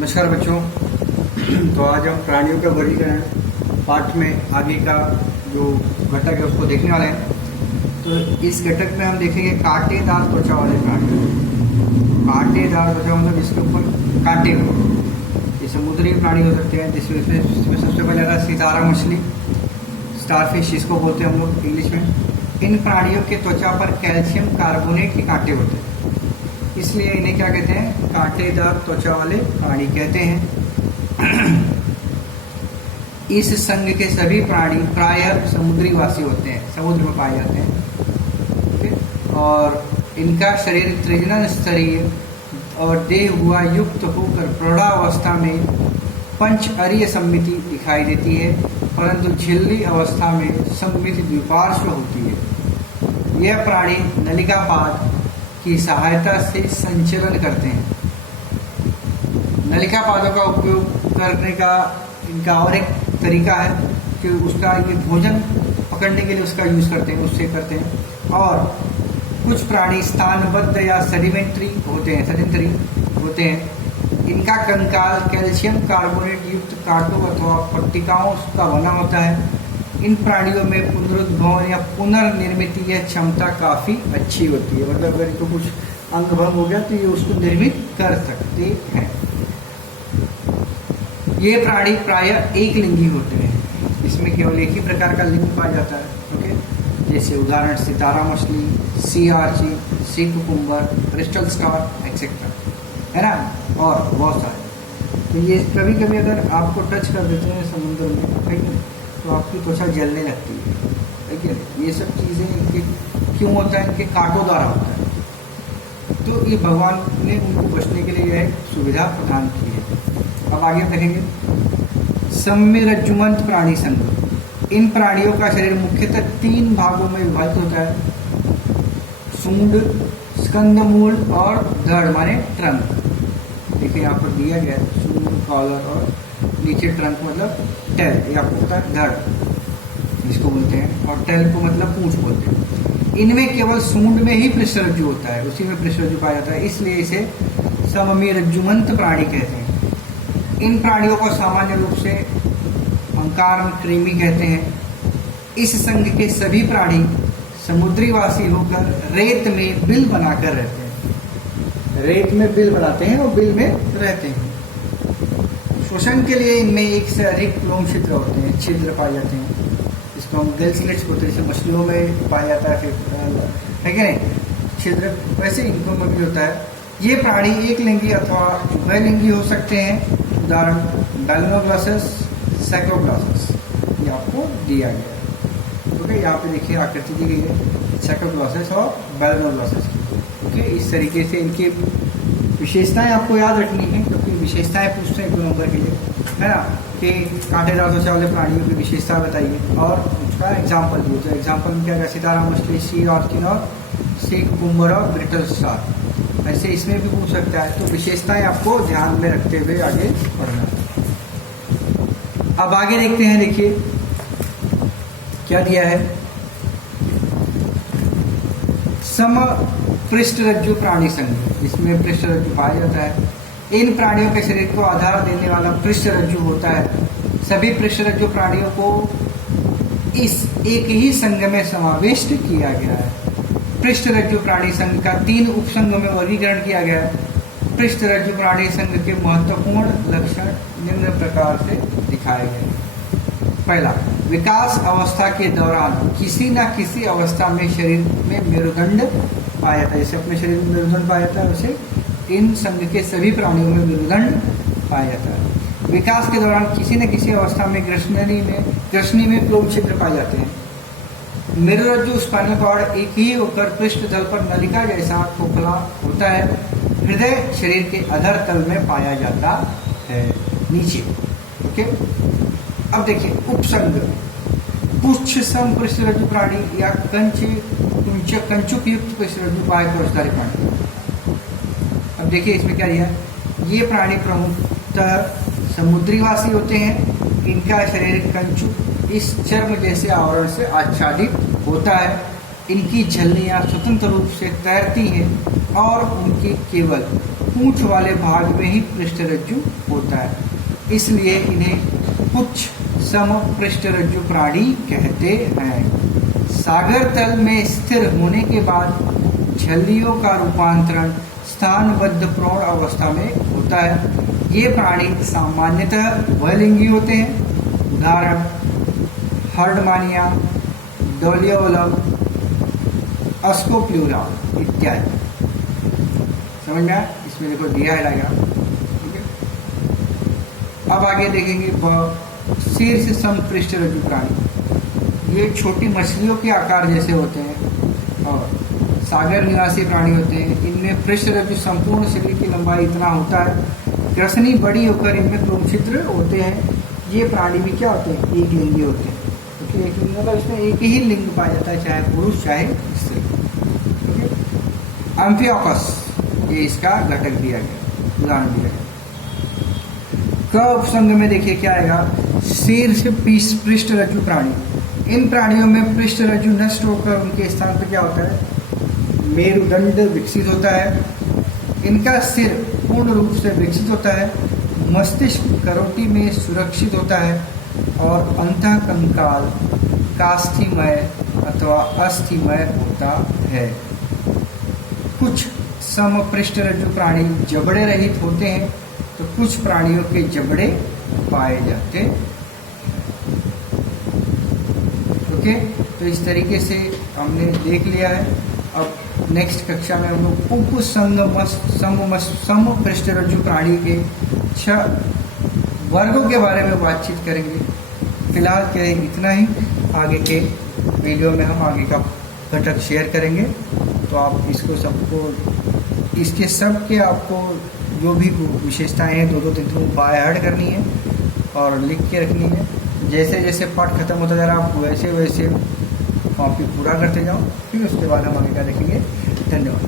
नमस्कार बच्चों। तो आज हम प्राणियों के वर्गीकरण पाठ में आगे का जो घटक है उसको देखने वाले हैं। तो इस घटक में हम देखेंगे कांटेदार त्वचा वाले प्राणी। कांटेदार त्वचा मतलब इसके ऊपर कांटे हो। ये समुद्री प्राणी हो सकते हैं, जिसमें सबसे पहले आता है सितारा मछली, स्टारफिश इसको बोलते हैं हम लोग इंग्लिश में। इन प्राणियों के त्वचा पर कैल्शियम कार्बोनेट के कांटे होते हैं, इसलिए इन्हें क्या कहते हैं? कांटेदार त्वचा वाले प्राणी कहते हैं। इस संघ के सभी प्राणी प्रायः समुद्री वासी होते हैं, समुद्र में पाए जाते हैं। और इनका शरीर त्रिजनन स्तरीय और देह हुआ युक्त होकर प्रौढ़ावस्था में पंच अरीय सम्मिति दिखाई देती है, परंतु झिल्ली अवस्था में सम्मिति द्विपार्श्व होती है। यह प्राणी नलिकापाद की सहायता से संचलन करते हैं। नलिका पादों का उपयोग करने का इनका और एक तरीका है कि उसका ये भोजन पकड़ने के लिए उसका यूज करते हैं, उससे करते हैं। और कुछ प्राणी स्थानबद्ध या सेडिमेंट्री होते हैं। इनका कंकाल कैल्शियम कार्बोनेट युक्त कांटों अथवा पट्टिकाओं का बना होता है। इन प्राणियों में पुनरुद्भवन या पुनर्निर्मित यह क्षमता काफी अच्छी होती है, मतलब अगर इनको कुछ अंग भंग हो गया तो ये उसको निर्मित कर सकते हैं। ये प्राणी प्रायः एक लिंगी होते हैं, इसमें केवल एक ही प्रकार का लिंग पाया जाता है। ओके, जैसे उदाहरण सितारा मछली, sea urchin, sea cucumber, crystal star etcetera, है ना, और बहुत सारे। तो ये कभी कभी अगर आपको टच कर देते हैं समुद्र में कहीं, तो आपकी त्वचा जलने लगती है, ठीक है। ये सब चीज़ें इनके क्यों होता है? इनके कांटों द्वारा होता है। तो ये भगवान ने उनको बचने के लिए यह सुविधा प्रदान की है। अब आगे देखेंगे सम्मिरज्जुमंत प्राणी संघ। इन प्राणियों का शरीर मुख्यतः 3 भागों में विभाजित होता है: सूंड, स्कंदमूल और धड़ माने ट्रंक। देखिए यहाँ पर दिया गया है सूंड, कॉलर और नीचे ट्रंक मतलब टेल, या आपको पता है धड़ इसको बोलते हैं, और टेल को मतलब पूंछ बोलते हैं। इनमें केवल सूंड में ही पृष्ठरज्जु होता है, उसी में पृष्ठरज्जु पाया जाता है, इसलिए इसे सममिरज्जुमंत प्राणी कहते हैं। इन प्राणियों को सामान्य रूप से अंकारन कृमि कहते हैं। इस संघ के सभी प्राणी समुद्री वासी होकर रेत में बिल बनाकर रहते हैं। रेत में बिल बनाते हैं और बिल में रहते हैं। श्वसन के लिए इनमें एक से अधिक लोम छिद्र होते हैं, छिद्र पाए जाते हैं। इसको हम गिल स्लिट्स बोलते हैं, जैसे मछलियों में पाया जाता है, है कि नहीं, छिद्र, वैसे इनको में भी होता है। ये प्राणी एक लिंगी अथवा उभयलिंगी हो सकते हैं। उदाहरण बैलनोग्लॉसस, सैक्रोग्लॉसस, ये आपको दिया गया है। ओके, यहाँ पे देखिए आकृति दी गई है सैक्रोग्लॉसस और बैलनोग्लॉसस की। ओके, इस तरीके से इनकी विशेषताएं आपको याद रखनी है, क्योंकि विशेषताएं पूछते हैं 2 नंबर के लिए, है ना, कि कांटेदार त्वचा वाले प्राणियों की विशेषता बताइए और उसका एग्जाम्पल दिए। तो एग्जाम्पल में क्या है? सितारा मछली, सी ऑर्किन और सी कुकुम्बर और ब्रिटल स्टार। ऐसे इसमें भी पूछ सकता है। तो विशेषताएं आपको ध्यान में रखते हुए आगे बढ़ना है। अब आगे देखते हैं, देखिए क्या दिया है। सम पृष्ठरज्जु प्राणी संघ, इसमें पृष्ठरज्जु पाया जाता है। इन प्राणियों के शरीर को आधार देने वाला पृष्ठरज्जु होता है। सभी पृष्ठरज्जु प्राणियों को इस एक ही संघ में समाविष्ट किया गया है। पृष्ठरज्जु प्राणी संघ का 3 उपसंघ में वर्गीकरण किया गया है। पृष्ठरज्जु प्राणी संघ के महत्वपूर्ण लक्षण निम्न प्रकार से दिखाए गए। पहला, विकास अवस्था के दौरान किसी न किसी अवस्था में शरीर में मेरुदंड पाया जाता है। जैसे अपने शरीर में मेरुदंड पाया जाता है, वैसे इन संघ के सभी प्राणियों में मेरुदंड पाया जाता है। विकास के दौरान किसी न किसी अवस्था में ग्रसनी में प्लोम छिद्र पाए जाते हैं। मेरुरज्जु स्पाइनल कॉर्ड एक ही होकर पृष्ठ तल पर नलिका जैसा खोखला होता है। हृदय शरीर के अधर तल में पाया जाता है, नीचे। ओके, अब देखिए उपसंघ। पुच्छ सम पृष्ठरज्जु प्राणी या कंचुक युक्त पृष्ठरज्जु पाए त्वचाधारी प्राणी। अब देखिए इसमें क्या दिया है। ये प्राणी प्रमुखतः समुद्रीवासी होते हैं। इनका शरीर कंचुक इस चर्म जैसे आवरण से आच्छादित होता है। इनकी झल्लियाँ स्वतंत्र रूप से तैरती हैं और उनकी केवल पूंछ वाले भाग में ही पृष्ठरज्जु होता है, इसलिए इन्हें पुच्छ समपृष्ठरज्जु प्राणी कहते हैं। सागर तल में स्थिर होने के बाद झल्लियों का रूपांतरण स्थानबद्ध प्रौढ़ अवस्था में होता है। ये प्राणी सामान्यतः वलिंगी होते हैं। उदाहरण हर्डमानिया, डोलियोलम, अस्कोप्लूरा इत्यादि। समझ में आया? इसमें देखो दिया है डायग्राम, ठीक है। अब आगे देखेंगे शीर्ष समपृष्ठरज्जु प्राणी। ये छोटी मछलियों के आकार जैसे होते हैं और सागर निवासी प्राणी होते हैं। इनमें पृष्ठरज्जु संपूर्ण शरीर की लंबाई इतना होता है। ग्रसनी बड़ी होकर इनमें क्लोम छिद्र होते हैं। ये प्राणी भी क्या होते हैं? एक लिंगी होते हैं। ओके, एक लिंग मतलब इसमें एक ही लिंग पाया जाता है, चाहे पुरुष चाहे स्त्री। ओके, एम्फियोकस ये इसका घटक दिया गया, उदाहरण दिया गया। क उपसंग में देखिए क्या आएगा? शीर्ष पृष्ठरज्जु प्राणी। इन प्राणियों में पृष्ठरज्जु नष्ट होकर उनके स्थान पर क्या होता है? मेरुदंड विकसित होता है। इनका सिर पूर्ण रूप से विकसित होता है। मस्तिष्क करोटी में सुरक्षित होता है और अंतःकंकाल काष्ठीमय अथवा अस्थिमय होता है। कुछ समपृष्ठरज्जु प्राणी जबड़े रहित होते हैं, तो कुछ प्राणियों के जबड़े पाए जाते हैं। ओके, तो इस तरीके से हमने देख लिया है। अब नेक्स्ट कक्षा में हम लोग उप समपृष्ठरज्जु प्राणी के 6 वर्गों के बारे में बातचीत करेंगे। फिलहाल के लिए इतना ही। आगे के वीडियो में हम आगे का घटक शेयर करेंगे, तो आप इसको सबको इसके सब के आपको जो भी विशेषताएं हैं 2-2 3 बाय हार्ड करनी है और लिख के रखनी है। जैसे जैसे पाठ खत्म होता जा रहा है आप वैसे वैसे कॉपी पूरा करते जाओ, फिर उसके बाद हम आगे का देखेंगे। धन्यवाद।